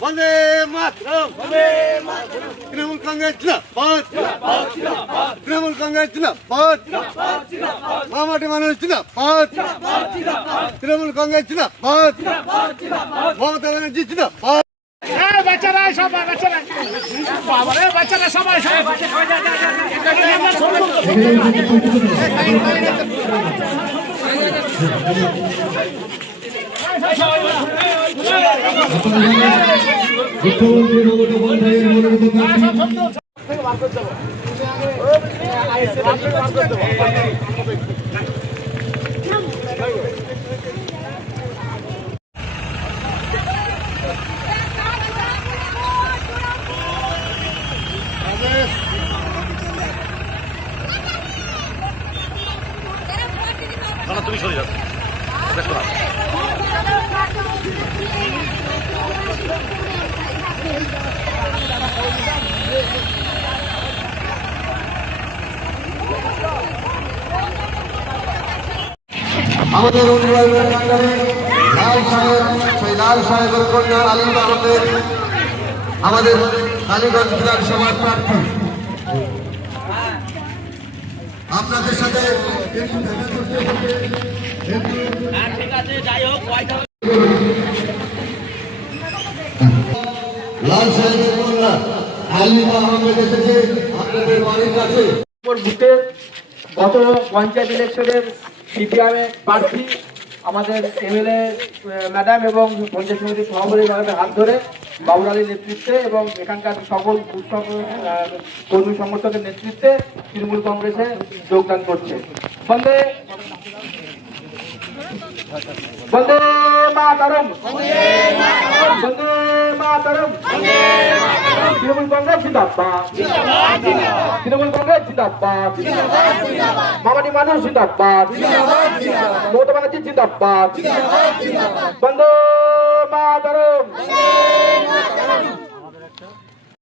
বন্দে মাতরম তৃণমূল কংগ্রেস জিন্দাবাদ তৃণমূল কংগ্রেস জিন্দাবাদ মামাটি মানুষ জিন্দাবাদ তৃণমূল কংগ্রেস জিন্দাবাদ মমতা ব্যানার্জি জিন্দাবাদ বাচ্চারা সবাই বাচ্চারা বাবারে বাচ্চারা সবাই মুখ্যমন্ত্রী মমতা বন্দ্যোপাধ্যায়ের মনোনীত তুমি সরে যাও আমাদের উন্নয়নের কাণ্ডে লাল সাহেব সেই লাল সাহেবের কন্যা আলী আহমেদ আমাদের কালীগঞ্জ বিধানসভার প্রার্থী আপনাদের সাথে লাল সাহেবের কন্যা আলী আহমেদ এসেছে আপনাদের বাড়ির কাছে। বুথে গত পঞ্চায়েত ইলেকশনের সিপিআইএম প্রার্থী আমাদের এমএলএ ম্যাডাম এবং পঞ্চায়েত সমিতির সভাপতি ম্যাডামের হাত ধরে বাবুল আলীর নেতৃত্বে এবং এখানকার সকল কর্মী সমর্থকের নেতৃত্বে তৃণমূল কংগ্রেসে যোগদান করছে। বন্দে বন্দে মাতরম বন্দে মাতরম তৃণমূল কংগ্রেস জিন্দাবাদ তৃণমূল কংগ্রেস জিন্দাবাদ মামাটি মানুষ জিন্দাবাদ মমতা ব্যানার্জি জিন্দাবাদ বন্দে মাতরম